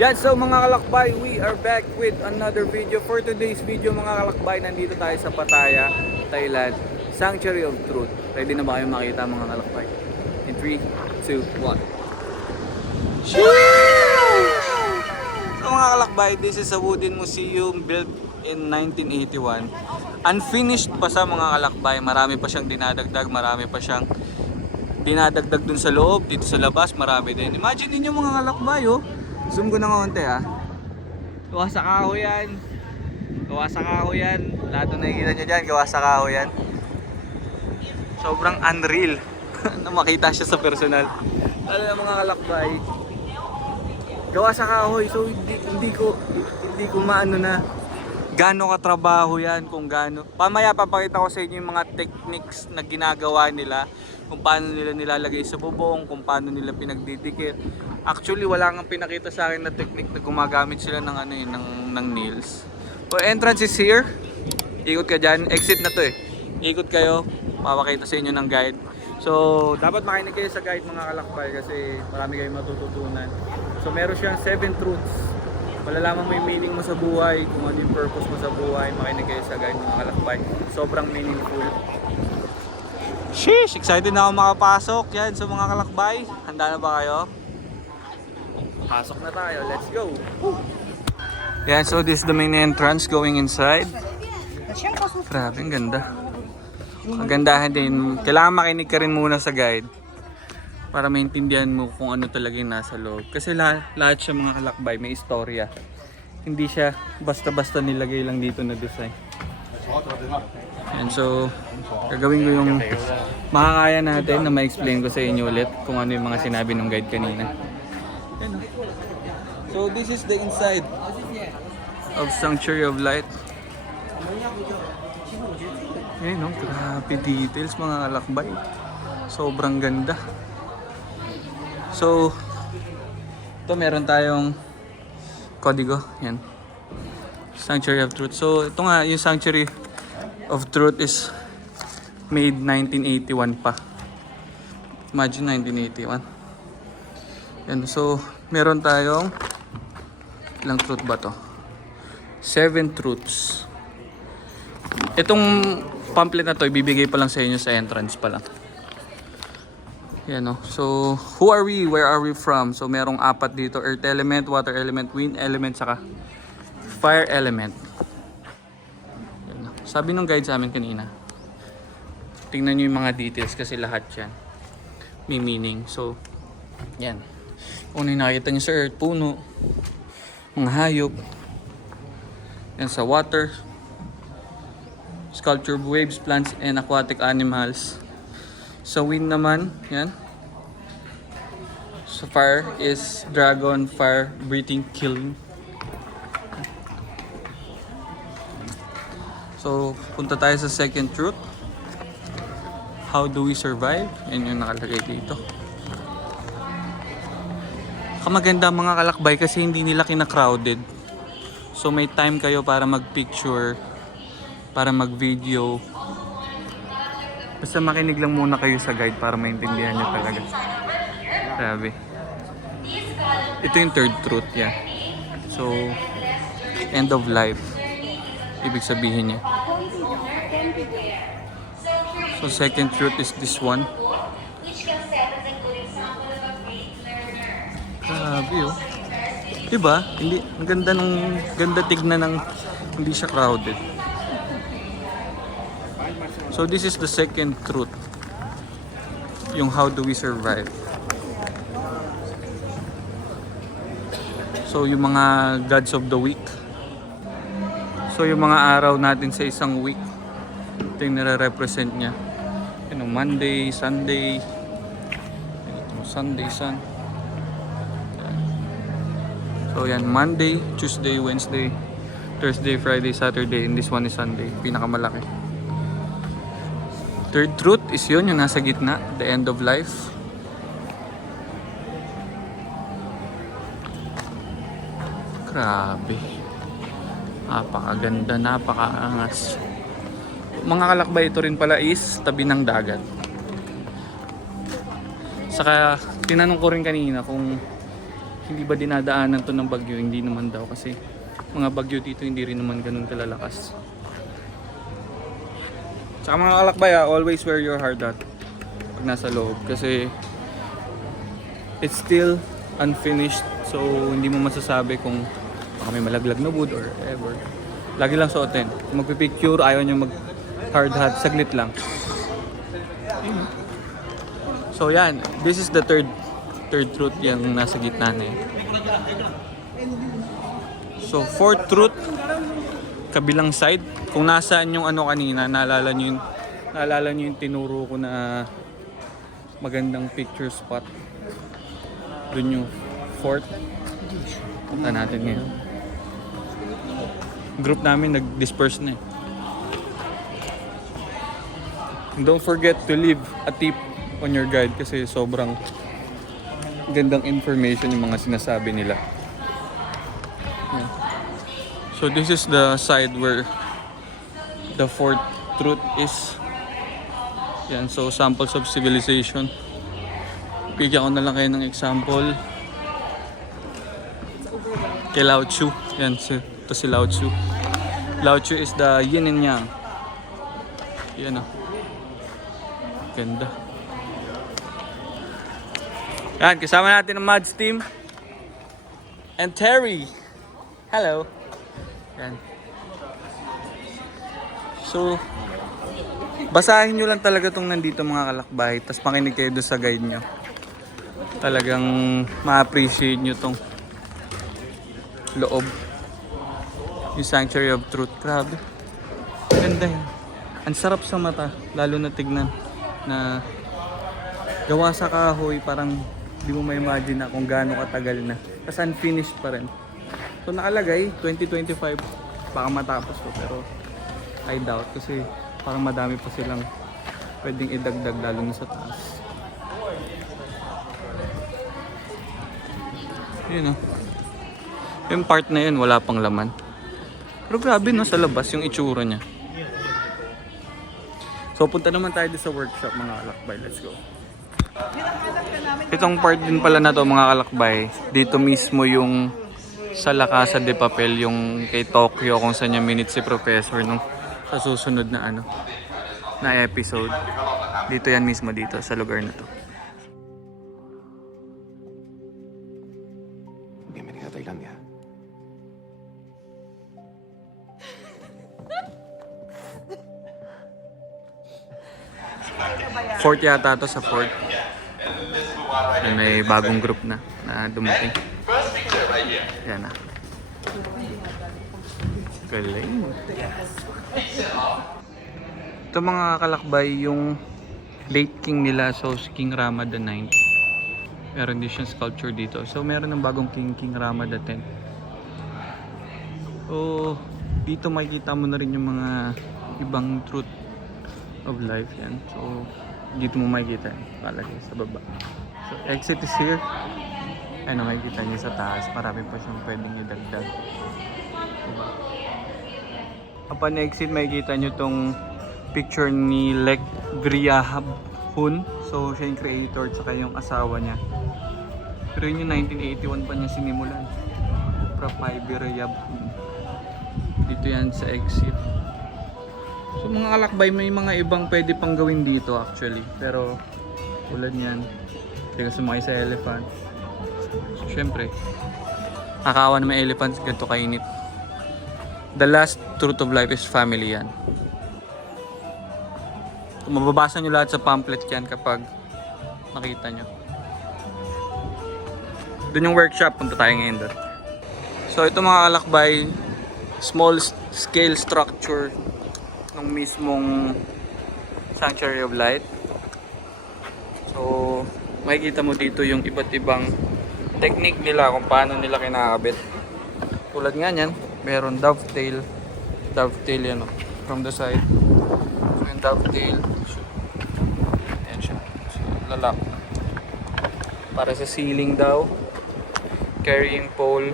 Yan, so mga kalakbay, we are back with another video. For today's video mga kalakbay, nandito tayo sa Pattaya, Thailand, Sanctuary of Truth. Ready na ba kayo makita mga kalakbay? In 3, 2, 1. So mga kalakbay, this is a wooden museum built in 1981. Unfinished pa sa mga kalakbay, marami pa siyang dinadagdag, marami pa siyang dinadagdag dun sa loob, dito sa labas, marami din. Imagine niyo mga kalakbay, oh. Zoom ko ng konti ha. Gawa sa kahoy yan. Gawa sa kahoy yan. Lahat ng nakikita nyo dyan, gawa sa kahoy yan. Sobrang unreal na makita siya sa personal. Alam na mga kalakbay, gawa sa kahoy. So hindi ko maano na gaano katrabaho yan, kung gaano. Pamaya papakita ko sa inyo yung mga techniques na ginagawa nila, kung paano nila nilalagay sa bubong, kung paano nila pinagdidikit. Actually wala kang pinakita sa akin na technique na gumagamit sila ng ano yun, ng nails. So entrance is here. Ikot ka dyan, exit na to eh. Ikot kayo, papakita sa inyo ng guide. So dapat makinig kayo sa guide mga kalakbay kasi marami kayong matututunan. So meron siyang 7 truths. Malalaman mo yung meaning mo sa buhay, kung ano yung purpose mo sa buhay. Makinig kayo sa guide mga kalakbay. Sobrang meaningful. Sheesh! Excited na ako makapasok. Yan, so mga kalakbay, handa na ba kayo? Pasok na tayo, let's go! Yan, so this is the main entrance going inside. Grabe, ang ganda. Magandahan din. Kailangan makinig ka rin muna sa guide para maintindihan mo kung ano talaga yung nasa loob. Kasi lahat siya mga kalakbay, may istorya. Hindi siya basta-basta nilagay lang dito na design. And so, gagawin ko yung makakaya natin na ma-explain ko sa inyo ulit kung ano yung mga sinabi ng guide kanina. So this is the inside of Sanctuary of Light. Ayun, no? Grabe details mga kalakbay. Sobrang ganda. So ito meron tayong kodigo. Yan, Sanctuary of Truth. So ito nga yung Sanctuary of Truth is made 1981 pa. Imagine 1981. Yan, so meron tayong ilang truth ba to? 7 truths. Itong pamphlet na to ibibigay pa lang sa inyo sa entrance pa lang. Yan, no? So who are we? Where are we from? So merong 4 dito: earth element, water element, wind element, saka fire element. Yan, no? Sabi ng guide sa amin kanina, tingnan nyo yung mga details kasi lahat yan may meaning. So yan, kung ano yung nakita nyo sa earth, puno, mga hayop. Yan sa water, sculpture, waves, plants, and aquatic animals. Sa wind naman, yan. Sa fire is dragon, fire, breathing, killing. So, punta tayo sa second truth. How do we survive? Yan yung nakalagay dito. Kamaganda mga kalakbay kasi hindi nila kina-crowded. So may time kayo para mag-picture, para mag-video. Basta makinig lang muna kayo sa guide para maintindihan nyo talaga. Grabe. Ito yung third truth, yeah. So, end of life. Ibig sabihin niya. So second truth is this one. Grabe, oh. Diba? Hindi, ang ganda tignan ng hindi siya crowded. So this is the second truth. Yung how do we survive. So yung mga gods of the week. So yung mga araw natin sa isang week. Ito yung nare-represent niya. You know, Monday, Sunday. Sunday, Sun. So yan, Monday, Tuesday, Wednesday, Thursday, Friday, Saturday, and this one is Sunday. Pinakamalaki. Third truth is yun, yung nasa gitna, the end of life. Grabe. Napakaganda, napakaangas. Mga kalakbay, ito rin pala is tabi ng dagat. Saka tinanong ko rin kanina kung hindi ba dinadaanan to ng bagyo? Hindi naman daw kasi mga bagyo dito hindi rin naman ganun kalalakas. Tsaka mga kalakbay, always wear your hard hat pag nasa loob kasi it's still unfinished, so hindi mo masasabi kung baka may malaglag na wood or ever. Lagi lang suotin. Kung magpipicture, ayaw nyo mag hard hat, saglit lang. So yan, this is the third truth yung nasa gitna na yun. So fourth truth, kabilang side, kung nasaan yung ano kanina, naalala nyo yung tinuro ko na magandang picture spot. Doon yung fourth. Punta natin ngayon. Group namin nag-disperse na eh. Don't forget to leave a tip on your guide kasi sobrang gandang information yung mga sinasabi nila. Yeah. So this is the side where the fourth truth is. Yan, so samples of civilization. Bigyan ko na lang kayo ng example. Kay Lao Tzu. Yan, ito si Lao Tzu. Lao Tzu is the yin and yang. Yan o. Ganda. Yan, kasama natin ang Mads team. And Terry. Hello. Yan. So, basahin nyo lang talaga itong nandito mga kalakbay. Tapos makinig kayo doon sa guide nyo. Talagang ma-appreciate nyo itong loob. Yung Sanctuary of Truth. Grabe. Ganda yan. Ang sarap sa mata. Lalo na tignan na gawa sa kahoy. Parang di mo ma-imagine na kung gaano katagal na. Kasi unfinished pa rin. So nakalagay 2025. Baka matapos to pero I doubt kasi parang madami pa silang pwedeng idagdag lalo na sa taas. Yun o. Yung part na yun wala pang laman. Pero grabe no sa labas yung itsura niya. So punta naman tayo sa workshop mga kalakbay. Let's go. Itong part din pala na to mga kalakbay. Dito mismo yung sa La Casa de Papel yung kay Tokyo kung saan niya minute si Professor nung sa susunod na ano na episode. Dito yan mismo dito sa lugar na to. Bienvenida a Tailandia. Fourth yata to sa fourth. May bagong group na dumating. Yan na. Galing. Ito mga kalakbay yung late king nila, so si King Rama the 9th. Meron din siyang sculpture dito. So meron ng bagong king, King Rama the 10th. So dito makikita mo na rin yung mga ibang truth of life yan. So dito mo makikita yan, palagi sa baba. So exit is here. Ano makikita niyo sa taas, marami pa siyang pwedeng idagdag. Diba? Upon exit makikita niyo tong picture ni Lek Griahab-hun. So siya yung creator tsaka yung asawa niya. Pero yun yung 1981 pa niya sinimulan. Prapay-Birayab-hun. Dito yan sa exit. So mga kalakbay, may mga ibang pwede pang gawin dito actually. Pero tulad niyan, hindi ka sumakay sa elephant. So syempre, nakakawa na may elephants, ganito kainit. The last truth of life is family yan. Kung mababasa nyo lahat sa pamphlet yan kapag nakita nyo. Doon yung workshop, punta tayo ngayon doon. So ito mga kalakbay, small scale structure ng mismong Sanctuary of Light. So makikita mo dito yung iba't ibang technique nila kung paano nila kinakabit. Tulad nga yan, meron dovetail yan from the side. Yung dovetail, yan siya, lalak. Para sa ceiling daw, carrying pole,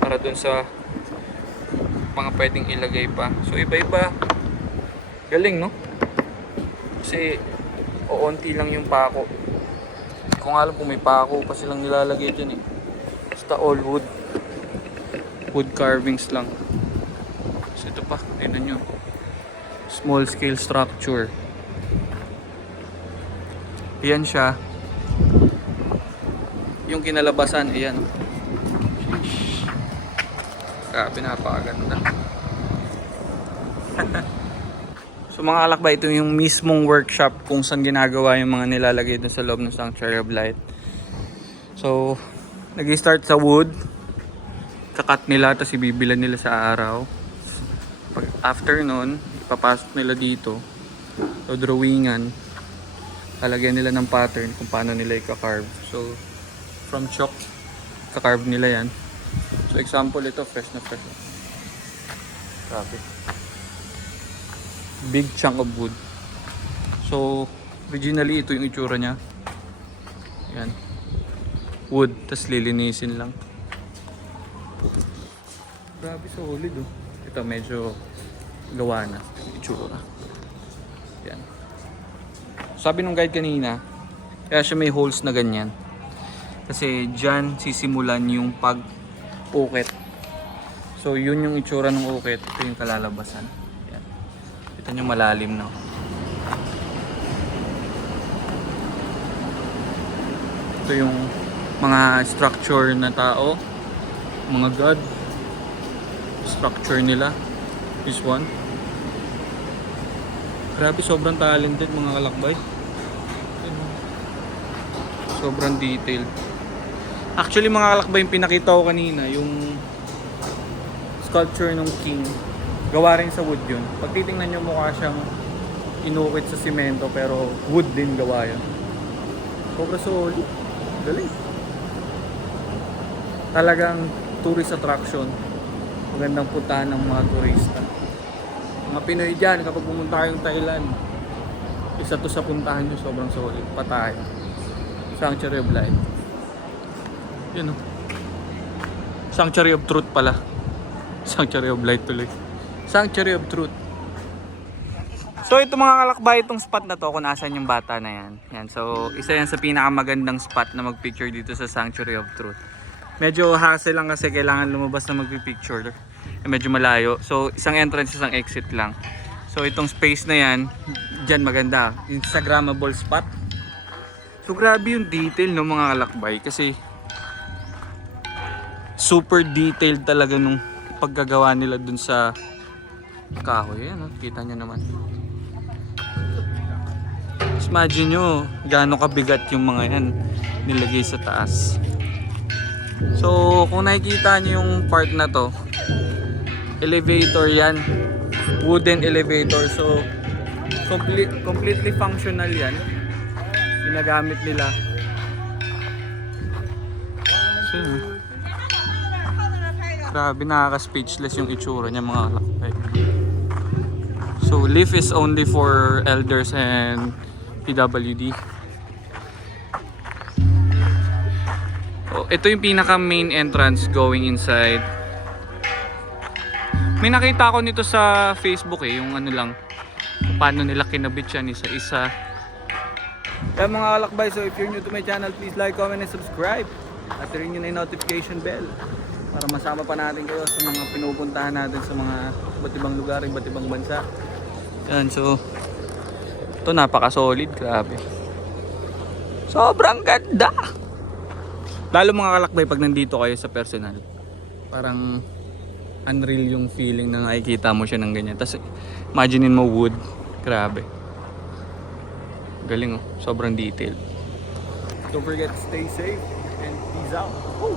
para dun sa mga pwedeng ilagay pa. So iba-iba. Galing no? Kasi oonti lang yung pako. Hindi ko nga alam kung may pako pa silang nilalagay dyan eh. Basta all wood. Wood carvings lang. So ito pa, tingnan nyo. Small scale structure. Ayan siya. Yung kinalabasan, ayan. Grabe, napakaganda. So mga kalakbay, ito yung mismong workshop kung saan ginagawa yung mga nilalagay dun sa loob ng Sanctuary of Light. So, nag-start sa wood. Kakat nila, tapos ibibilan nila sa araw. Pag after nun, ipapasok nila dito. So, drawingan. Lalagyan nila ng pattern kung paano nila i-carve. So, from chalk, kakarve nila yan. So, example ito, fresh na fresh. Grabe. Big chunk of wood. So, originally, ito yung itsura niya. Yan. Wood, tas lilinisin lang. Grabe, solid oh. Ito medyo gawa na yung itsura. Yan. Sabi nung guide kanina, kaya siya may holes na ganyan. Kasi dyan sisimulan yung pag-ukit. So yun yung itsura ng ukit. Ito yung kalalabasan. Yan. Ito yung malalim na. Ito yung mga structure na tao, mga god, structure nila. This one. Grabe, sobrang talented mga kalakbay. Sobrang detailed. Actually mga kalakbay, yung pinakita ko kanina, yung sculpture ng king, gawa rin sa wood yun. Pag titingnan nyo, mukha siyang inukit sa simento, pero wood din gawa yun. Sobrang solid. Galing. Talagang tourist attraction. Magandang puntahan ng mga turista. Mga Pinoy dyan, kapag pumunta kayong Thailand, isa to sa puntahan nyo, sobrang solid. Pattaya. Sanctuary of Light. Yun o. Sanctuary of Truth pala. Sanctuary of Light tuloy. Sanctuary of Truth. So ito mga kalakbay, itong spot na to, kung nasan yung bata na yan. Yan. So isa yan sa pinakamagandang spot na magpicture dito sa Sanctuary of Truth. Medyo hassle lang kasi kailangan lumabas na magpipicture. Medyo malayo. So isang entrance, isang exit lang. So itong space na yan, dyan maganda. Instagrammable spot. So grabe yung detail ng mga kalakbay kasi super detailed talaga nung paggagawa nila dun sa kahoy. Yan, kita nyo naman. Just imagine nyo gaano kabigat yung mga yan nilagay sa taas. So kung nakikita nyo yung part na to, elevator yan, wooden elevator. So completely functional yan, ginagamit nila. So, grabe, nakaka-speechless yung itsura niya mga kalakbay. So lift is only for elders and PWD. Oh, ito yung pinaka main entrance going inside. May nakita ko nito sa Facebook yung ano lang, kung paano nila kinabit yan isa-isa. Kaya mga kalakbay, so if you're new to my channel, please like, comment, and subscribe. At ring nyo na yung notification bell para masama pa natin kayo sa mga pinupuntahan natin sa mga iba't ibang lugar, iba't ibang bansa. Yan, so ito napaka-solid, grabe. Sobrang ganda. Lalo mga kalakbay pag nandito kayo sa personal, parang unreal yung feeling na nakikita mo siya ng ganyan. Tapos imaginein mo wood, grabe. Galing oh, sobrang detail. Don't forget to stay safe and peace out. Woo!